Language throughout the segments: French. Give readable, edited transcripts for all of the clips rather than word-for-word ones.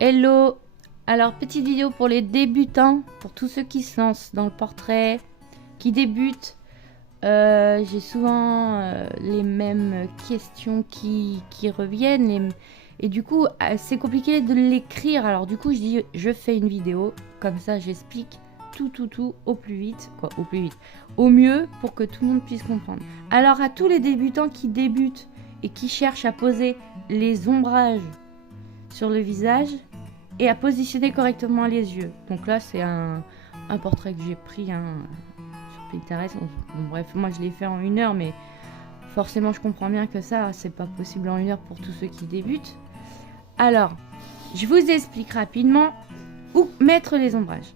Hello! Alors, petite vidéo pour les débutants, pour tous ceux qui se lancent dans le portrait, qui débutent. J'ai souvent les mêmes questions qui reviennent et du coup, c'est compliqué de l'écrire. Alors du coup, je dis, je fais une vidéo, comme ça j'explique tout au plus vite, quoi, au plus vite, au mieux pour que tout le monde puisse comprendre. Alors à tous les débutants qui débutent et qui cherchent à poser les ombrages sur le visage et à positionner correctement les yeux. Donc là, c'est un portrait que j'ai pris sur Pinterest. Bon, bref, moi je l'ai fait en 1 heure, mais forcément je comprends bien que ça, c'est pas possible en 1 heure pour tous ceux qui débutent. Alors, je vous explique rapidement où mettre les ombrages.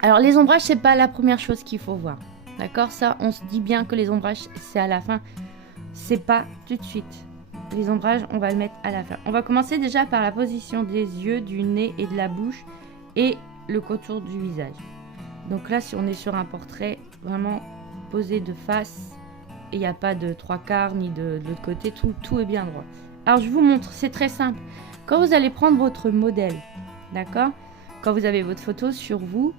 Alors les ombrages, c'est pas la première chose qu'il faut voir. D'accord? Ça, on se dit bien que les ombrages, c'est à la fin. C'est pas tout de suite. Les ombrages, on va le mettre à la fin. On va commencer déjà par la position des yeux, du nez et de la bouche et le contour du visage. Donc là, si on est sur un portrait vraiment posé de face, et il n'y a pas de 3/4 ni de l'autre côté, tout est bien droit. Alors je vous montre, c'est très simple. Quand vous allez prendre votre modèle, d'accord? Quand vous avez votre photo sur vous,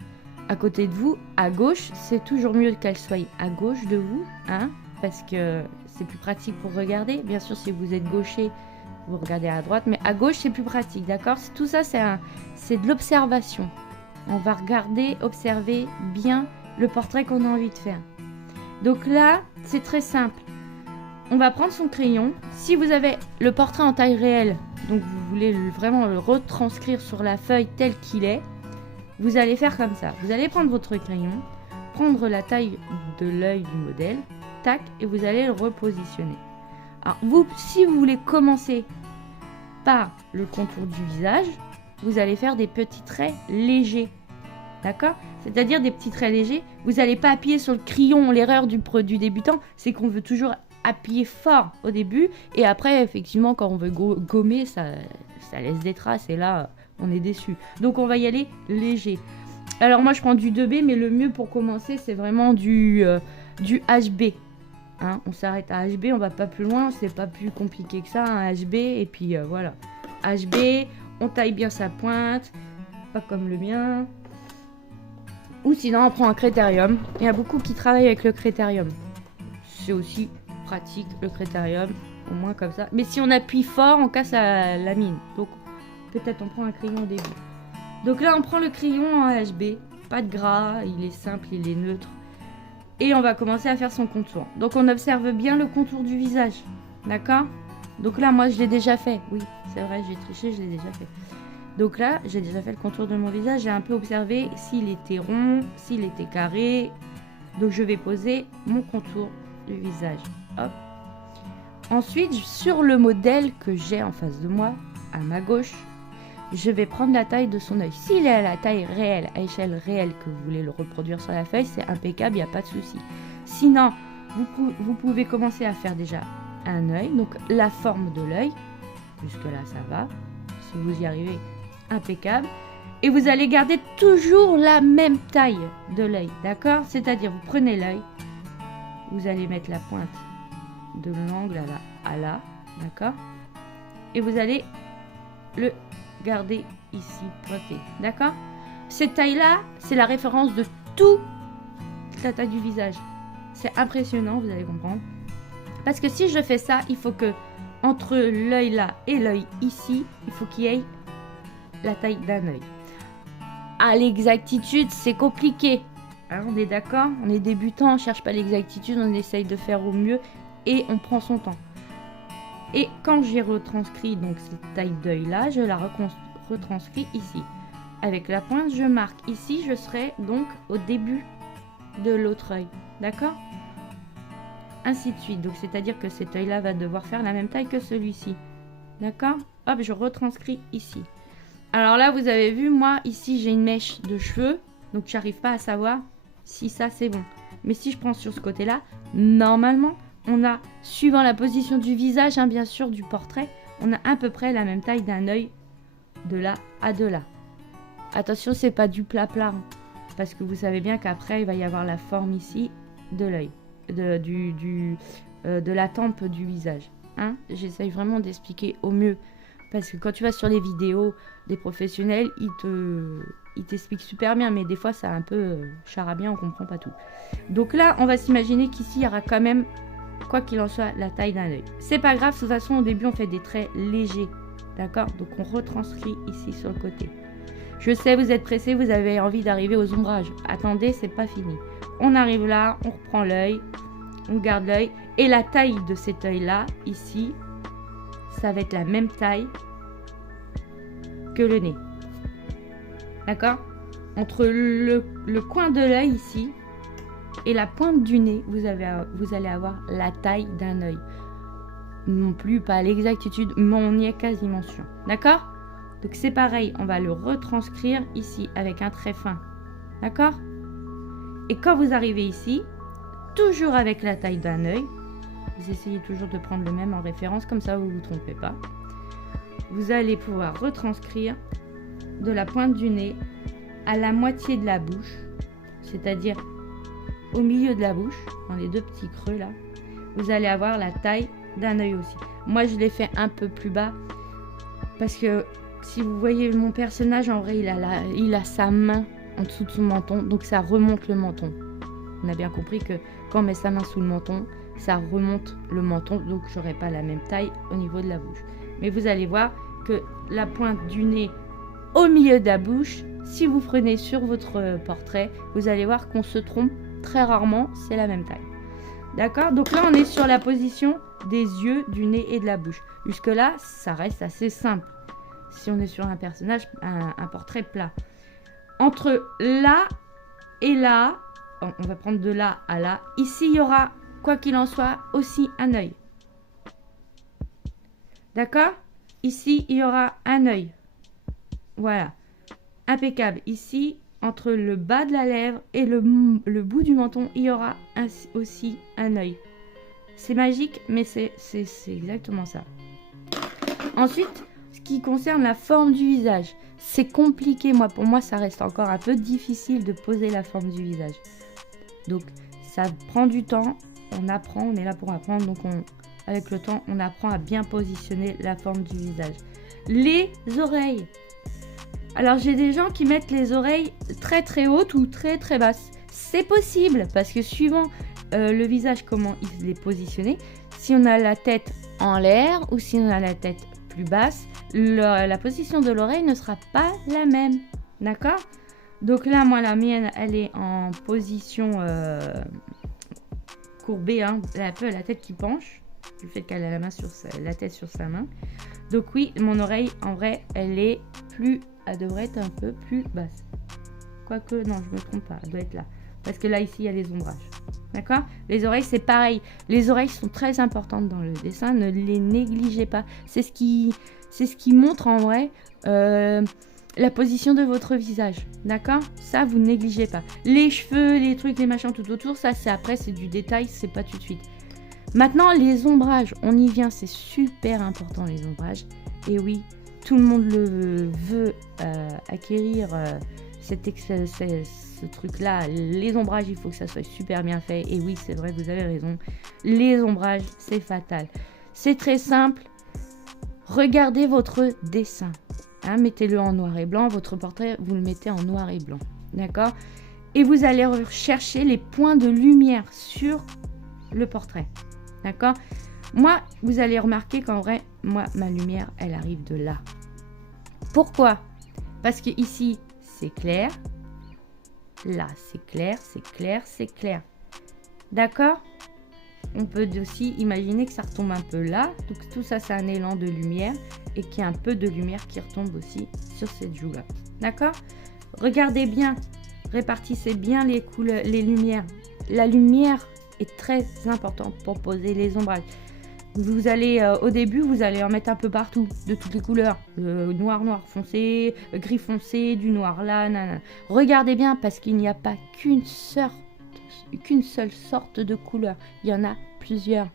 à côté de vous, à gauche, c'est toujours mieux qu'elle soit à gauche de vous, hein, parce que c'est plus pratique pour regarder. Bien sûr, si vous êtes gaucher, vous regardez à droite, mais à gauche, c'est plus pratique, d'accord? Tout ça, c'est de l'observation. On va regarder, observer bien le portrait qu'on a envie de faire. Donc là, c'est très simple. On va prendre son crayon. Si vous avez le portrait en taille réelle, donc vous voulez vraiment le retranscrire sur la feuille tel qu'il est, vous allez faire comme ça. Vous allez prendre votre crayon, prendre la taille de l'œil du modèle, tac, et vous allez le repositionner. Alors vous, si vous voulez commencer par le contour du visage, vous allez faire des petits traits légers. D'accord? C'est-à-dire des petits traits légers. Vous n'allez pas appuyer sur le crayon. L'erreur du débutant, c'est qu'on veut toujours appuyer fort au début. Et après, effectivement, quand on veut gommer, ça laisse des traces. Et là, on est déçu. Donc, on va y aller léger. Alors, moi, je prends du 2B. Mais le mieux pour commencer, c'est vraiment du HB. Hein, on s'arrête à HB. On va pas plus loin. C'est pas plus compliqué que ça, un HB. Et puis, voilà. HB. On taille bien sa pointe. Pas comme le mien. Ou sinon, on prend un critérium. Il y a beaucoup qui travaillent avec le critérium. C'est aussi pratique, le critérium. Au moins comme ça. Mais si on appuie fort, on casse la mine. Donc, peut-être on prend un crayon au début. Donc là, on prend le crayon en HB. Pas de gras, il est simple, il est neutre. Et on va commencer à faire son contour. Donc, on observe bien le contour du visage. D'accord? Donc là, moi, je l'ai déjà fait. Oui, c'est vrai, j'ai triché, je l'ai déjà fait. Donc là, j'ai déjà fait le contour de mon visage. J'ai un peu observé s'il était rond, s'il était carré. Donc je vais poser mon contour du visage. Hop. Ensuite, sur le modèle que j'ai en face de moi, à ma gauche, je vais prendre la taille de son œil. S'il est à la taille réelle, à échelle réelle, que vous voulez le reproduire sur la feuille, c'est impeccable, il n'y a pas de souci. Sinon, vous pouvez commencer à faire déjà un œil. Donc la forme de l'œil. Jusque là, ça va. Si vous y arrivez, impeccable. Et vous allez garder toujours la même taille de l'œil, d'accord? C'est-à-dire, vous prenez l'œil, vous allez mettre la pointe de l'angle à là, d'accord? Et vous allez le garder ici, pointé, d'accord? Cette taille-là, c'est la référence de toute la taille du visage. C'est impressionnant, vous allez comprendre. Parce que si je fais ça, il faut que entre l'œil là et l'œil ici, il faut qu'il y ait la taille d'un œil. À l'exactitude, c'est compliqué. Hein, on est d'accord? On est débutant, on cherche pas l'exactitude, on essaye de faire au mieux et on prend son temps. Et quand j'ai retranscrit donc cette taille d'œil là, je la retranscris ici. Avec la pointe, je marque ici, je serai donc au début de l'autre œil. D'accord? Ainsi de suite. Donc c'est-à-dire que cet œil là va devoir faire la même taille que celui-ci. D'accord? Hop, je retranscris ici. Alors là, vous avez vu, moi, ici, j'ai une mèche de cheveux. Donc, j'arrive pas à savoir si ça, c'est bon. Mais si je prends sur ce côté-là, normalement, on a, suivant la position du visage, hein, bien sûr, du portrait, on a à peu près la même taille d'un œil de là à de là. Attention, c'est pas du plat-plat. Hein, parce que vous savez bien qu'après, il va y avoir la forme ici de l'œil. De la tempe du visage. Hein, j'essaye vraiment d'expliquer au mieux. Parce que quand tu vas sur les vidéos des professionnels, ils t'expliquent super bien, mais des fois, c'est un peu charabia, on comprend pas tout. Donc là, on va s'imaginer qu'ici, il y aura quand même, quoi qu'il en soit, la taille d'un œil. C'est pas grave, de toute façon, au début, on fait des traits légers. D'accord? Donc, on retranscrit ici sur le côté. Je sais, vous êtes pressé, vous avez envie d'arriver aux ombrages. Attendez, c'est pas fini. On arrive là, on reprend l'œil, on garde l'œil. Et la taille de cet œil-là, ici, ça va être la même taille que le nez. D'accord? Entre le coin de l'œil ici et la pointe du nez, vous allez avoir la taille d'un œil. Non plus pas l'exactitude, mais on y est quasiment sûr. D'accord? Donc c'est pareil, on va le retranscrire ici avec un trait fin. D'accord? Et quand vous arrivez ici, toujours avec la taille d'un œil, vous essayez toujours de prendre le même en référence, comme ça vous ne vous trompez pas. Vous allez pouvoir retranscrire de la pointe du nez à la moitié de la bouche, c'est-à-dire au milieu de la bouche, dans les deux petits creux là, vous allez avoir la taille d'un œil aussi. Moi je l'ai fait un peu plus bas parce que si vous voyez mon personnage, en vrai il a sa main en dessous de son menton, donc ça remonte le menton. On a bien compris que quand on met sa main sous le menton, ça remonte le menton, donc j'aurai pas la même taille au niveau de la bouche. Mais vous allez voir que la pointe du nez au milieu de la bouche, si vous prenez sur votre portrait, vous allez voir qu'on se trompe très rarement, c'est la même taille. D'accord? Donc là, on est sur la position des yeux, du nez et de la bouche. Jusque là, ça reste assez simple. Si on est sur un personnage, un portrait plat. Entre là et là, on va prendre de là à là. Ici, il y aura, quoi qu'il en soit, aussi un œil. D'accord? Ici, il y aura un œil. Voilà. Impeccable. Ici, entre le bas de la lèvre et le bout du menton, il y aura aussi un œil. C'est magique, mais c'est exactement ça. Ensuite, ce qui concerne la forme du visage, c'est compliqué. Pour moi, ça reste encore un peu difficile de poser la forme du visage. Donc, ça prend du temps. On apprend, on est là pour apprendre. Donc, avec le temps, on apprend à bien positionner la forme du visage. Les oreilles. Alors, j'ai des gens qui mettent les oreilles très très hautes ou très très basses. C'est possible parce que suivant le visage, comment il est positionné, si on a la tête en l'air ou si on a la tête plus basse, la position de l'oreille ne sera pas la même. D'accord? Donc là, moi, la mienne, elle est en position courbée, hein, un peu la tête qui penche, du fait qu'elle a la tête sur sa main. Donc oui, mon oreille, en vrai, elle devrait être un peu plus basse. Quoique, non, je me trompe pas, elle doit être là. Parce que là, ici, il y a les ombrages. D'accord? Les oreilles, c'est pareil. Les oreilles sont très importantes dans le dessin, ne les négligez pas. C'est ce qui montre, en vrai, la position de votre visage. D'accord? Ça, vous ne négligez pas. Les cheveux, les trucs, les machins tout autour, ça, c'est après, c'est du détail, c'est pas tout de suite. Maintenant, les ombrages, on y vient, c'est super important, les ombrages. Et oui, tout le monde le veut acquérir ce truc-là. Les ombrages, il faut que ça soit super bien fait. Et oui, c'est vrai, vous avez raison. Les ombrages, c'est fatal. C'est très simple. Regardez votre dessin. Hein, mettez-le en noir et blanc. Votre portrait, vous le mettez en noir et blanc. D'accord? Et vous allez rechercher les points de lumière sur le portrait. D'accord? Moi, vous allez remarquer qu'en vrai, moi, ma lumière, elle arrive de là. Pourquoi? Parce que ici, c'est clair. Là, c'est clair, c'est clair, c'est clair. D'accord? On peut aussi imaginer que ça retombe un peu là. Donc, tout ça, c'est un élan de lumière. Et qu'il y a un peu de lumière qui retombe aussi sur cette joue-là. D'accord? Regardez bien. Répartissez bien les couleurs, les lumières. La lumière est très importante pour poser les ombrages. Vous allez, au début, vous allez en mettre un peu partout, de toutes les couleurs. Noir, noir foncé, gris foncé, du noir là, nanana. Regardez bien, parce qu'il n'y a pas qu'une seule sorte de couleur. Il y en a plusieurs.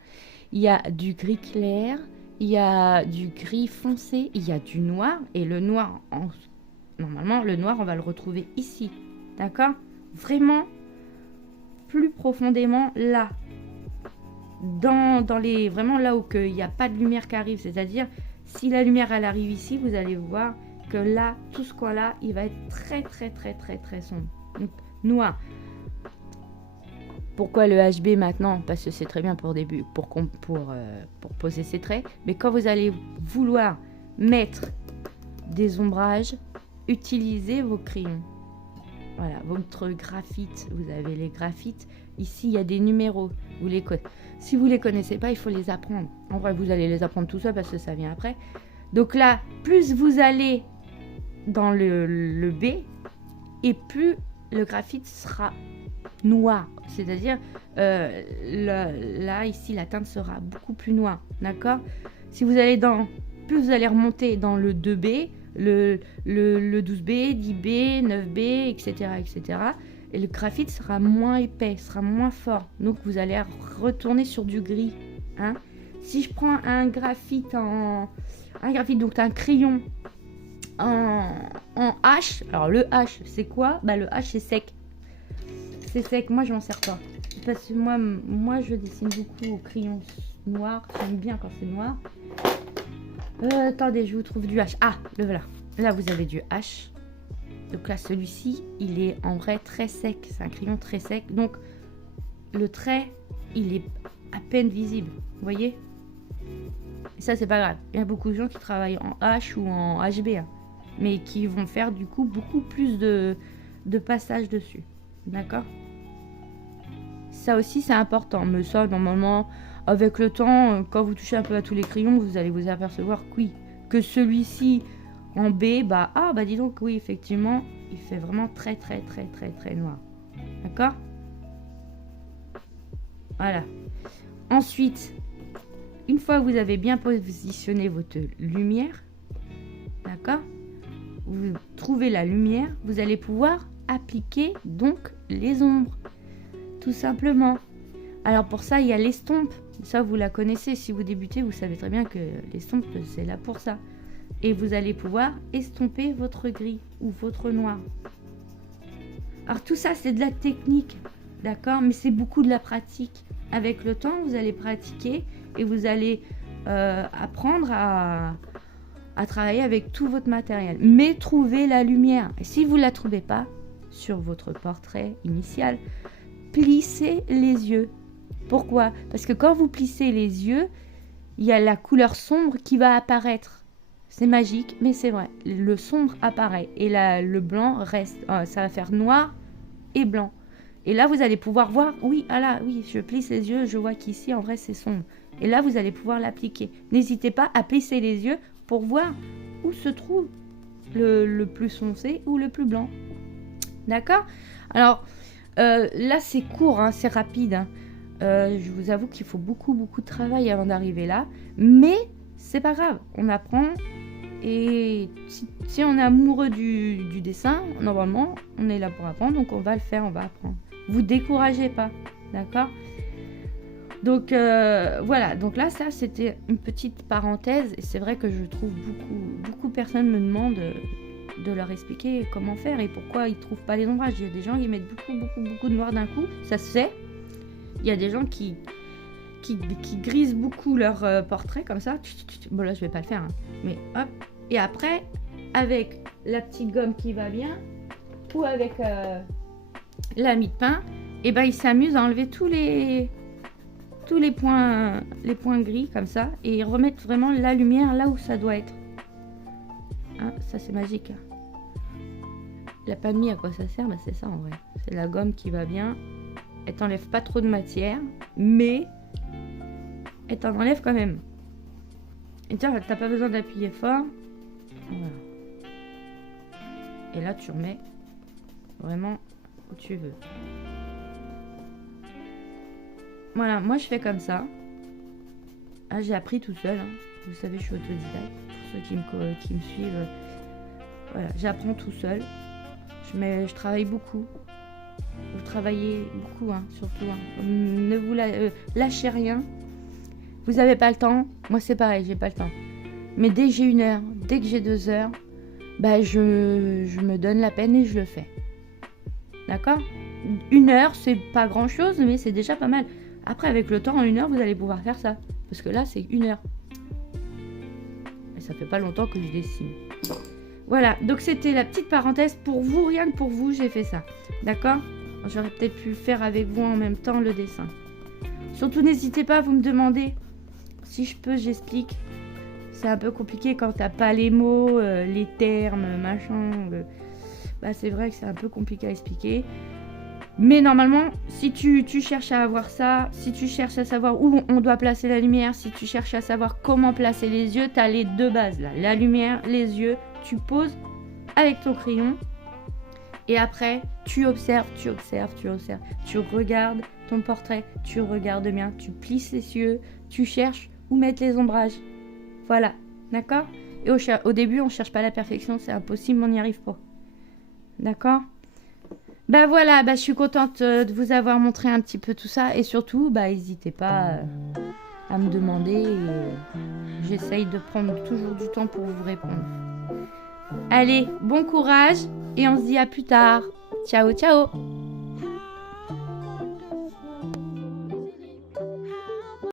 Il y a du gris clair, il y a du gris foncé, il y a du noir. Et le noir, normalement, le noir, on va le retrouver ici. D'accord? Vraiment, plus profondément là. Vraiment là où il n'y a pas de lumière qui arrive, c'est-à-dire Si la lumière elle arrive ici, vous allez voir que là, tout ce coin-là, il va être très sombre. Donc, noir. Pourquoi le HB maintenant? Parce que c'est très bien pour poser ses traits. Mais quand vous allez vouloir mettre des ombrages, utilisez vos crayons. Voilà, votre graphite. Vous avez les graphites. Ici, il y a des numéros. Si vous ne les connaissez pas, il faut les apprendre. En vrai, vous allez les apprendre tout seul parce que ça vient après. Donc là, plus vous allez dans le B, et plus le graphite sera noir. C'est-à-dire, là, ici, la teinte sera beaucoup plus noire. D'accord? Si vous allez plus vous allez remonter dans le 2B, le 12B, 10B, 9B, etc., etc., et le graphite sera moins épais, sera moins fort. Donc, vous allez retourner sur du gris. Hein? Si je prends un graphite, donc un crayon en H, alors le H, c'est quoi? Bah, le H, c'est sec. C'est sec, moi, je m'en sers pas. Parce que moi, je dessine beaucoup au crayon noir. J'aime bien quand c'est noir. Attendez, je vous trouve du H. Ah, le voilà. Là, vous avez du H. Donc là, celui-ci, il est en vrai très sec. C'est un crayon très sec. Donc, le trait, il est à peine visible. Vous voyez? Et ça, c'est pas grave. Il y a beaucoup de gens qui travaillent en H ou en HB. Hein, mais qui vont faire, du coup, beaucoup plus de passages dessus. D'accord? Ça aussi, c'est important. Mais ça, normalement, avec le temps, quand vous touchez un peu à tous les crayons, vous allez vous apercevoir que oui, que celui-ci en B, dis donc, oui, effectivement, il fait vraiment très noir. D'accord? Voilà. Ensuite, une fois que vous avez bien positionné votre lumière, d'accord? Vous trouvez la lumière, vous allez pouvoir appliquer donc les ombres. Tout simplement. Alors pour ça, il y a l'estompe. Ça, vous la connaissez. Si vous débutez, vous savez très bien que l'estompe, c'est là pour ça. Et vous allez pouvoir estomper votre gris ou votre noir. Alors tout ça, c'est de la technique. D'accord? Mais c'est beaucoup de la pratique. Avec le temps, vous allez pratiquer et vous allez apprendre à travailler avec tout votre matériel. Mais trouvez la lumière. Et si vous ne la trouvez pas sur votre portrait initial, plissez les yeux. Pourquoi? Parce que quand vous plissez les yeux, il y a la couleur sombre qui va apparaître. C'est magique, mais c'est vrai. Le sombre apparaît et le blanc reste. Ça va faire noir et blanc. Et là, vous allez pouvoir voir, oui, je plisse les yeux, je vois qu'ici, en vrai, c'est sombre. Et là, vous allez pouvoir l'appliquer. N'hésitez pas à plisser les yeux pour voir où se trouve le plus foncé ou le plus blanc. D'accord? Alors, là, c'est court, hein, c'est rapide. Hein. Je vous avoue qu'il faut beaucoup de travail avant d'arriver là. Mais c'est pas grave, on apprend. Et si on est amoureux du dessin, normalement, on est là pour apprendre. Donc, on va le faire, on va apprendre. Vous découragez pas, d'accord? Donc, voilà. Donc là, ça, c'était une petite parenthèse. Et c'est vrai que je trouve beaucoup de personnes me demandent de leur expliquer comment faire et pourquoi ils ne trouvent pas les ombrages. Il y a des gens qui mettent beaucoup de noir d'un coup. Ça se fait. Il y a des gens qui grisent beaucoup leur portrait comme ça. Bon, là, je vais pas le faire. Hein. Mais hop. Et après, avec la petite gomme qui va bien, ou avec la mie de pain, et ben, ils s'amusent à enlever tous les points gris comme ça. Et ils remettent vraiment la lumière là où ça doit être. Hein, ça, c'est magique. La pain de mie, à quoi ça sert? Ben, c'est ça en vrai. C'est la gomme qui va bien. Elle t'enlève pas trop de matière, mais elle t'en enlève quand même. Et tiens, t'as pas besoin d'appuyer fort. Voilà. Et là, tu remets vraiment où tu veux. Voilà, moi je fais comme ça. Ah, j'ai appris tout seul. Hein. Vous savez, je suis autodidacte. Pour ceux qui me suivent, voilà, j'apprends tout seul. Je travaille beaucoup. Vous travaillez beaucoup, hein, surtout. Hein. Ne vous lâchez rien. Vous n'avez pas le temps. Moi, c'est pareil, j'ai pas le temps. Mais dès que j'ai 1 heure, dès que j'ai 2 heures, bah, je me donne la peine et je le fais. D'accord? 1 heure, c'est pas grand-chose, mais c'est déjà pas mal. Après, avec le temps, en 1 heure, vous allez pouvoir faire ça. Parce que là, c'est 1 heure. Et ça fait pas longtemps que je dessine. Voilà, donc c'était la petite parenthèse pour vous, rien que pour vous, j'ai fait ça. D'accord? J'aurais peut-être pu faire avec vous en même temps le dessin. Surtout, n'hésitez pas à vous me demander. Si je peux, j'explique. C'est un peu compliqué quand t'as pas les mots, les termes, machin. Bah, c'est vrai que c'est un peu compliqué à expliquer. Mais normalement, si tu cherches à avoir ça, si tu cherches à savoir où on doit placer la lumière, si tu cherches à savoir comment placer les yeux, tu as les deux bases là. La lumière, les yeux, tu poses avec ton crayon. Et après, tu observes, tu observes, tu observes. Tu regardes ton portrait, tu regardes bien, tu plisses les yeux, tu cherches où mettre les ombrages. Voilà, d'accord? Et au début, on ne cherche pas la perfection, c'est impossible, on n'y arrive pas. D'accord? Bah voilà, bah je suis contente de vous avoir montré un petit peu tout ça. Et surtout, bah n'hésitez pas à me demander. J'essaye de prendre toujours du temps pour vous répondre. Allez, bon courage et on se dit à plus tard. Ciao, ciao!